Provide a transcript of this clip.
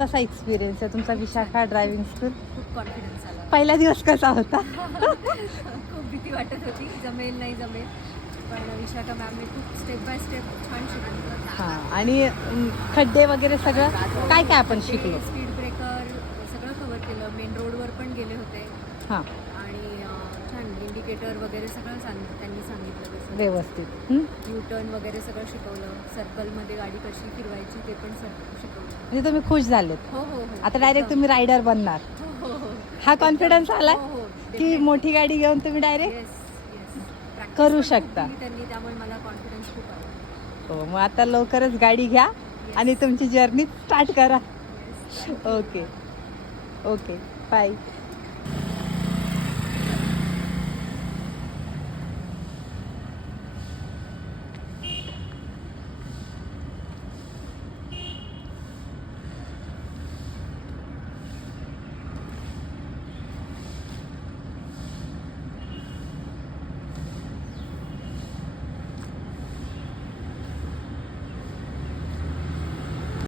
कसा एक्सपिरियन्स आहे तुमचा विशाखा ड्रायव्हिंग स्कूल? खूप कॉन्फिडन्स आला. पहिला दिवस कसा होता? खूप भीती वाटत होती, जमेल नाही जमेल, पण विशाखा मॅमने खूप स्टेप बाय स्टेप छान शिकवलं. हां, आणि खड्डे वगैरे सगळं काय काय आपण शिकलो? स्पीड ब्रेकर सगळं कव्हर केलं. मेन रोडवर पण गेले होते हां, आणि छान इंडिकेटर वगैरे सगळं त्यांनी सांगितलं कसं व्यवस्थित. यू टर्न वगैरे सगळं शिकवलं. सर्कलमध्ये गाडी कशी फिरवायची ते पण शिकवलं. म्हणजे तुम्ही खुश झालेत? हो हो हो. आता डायरेक्ट तुम्ही रायडर बनणार, हो हो हो. हा कॉन्फिडन्स आला हो हो. की मोठी गाडी घेऊन तुम्ही डायरेक्ट येस येस. करू शकता. त्यांनी, त्यामुळे मला कॉन्फिडन्स खूप आला. हो, मग आता लवकरच गाडी घ्या आणि तुमची जर्नी स्टार्ट करा. Okay okay, bye.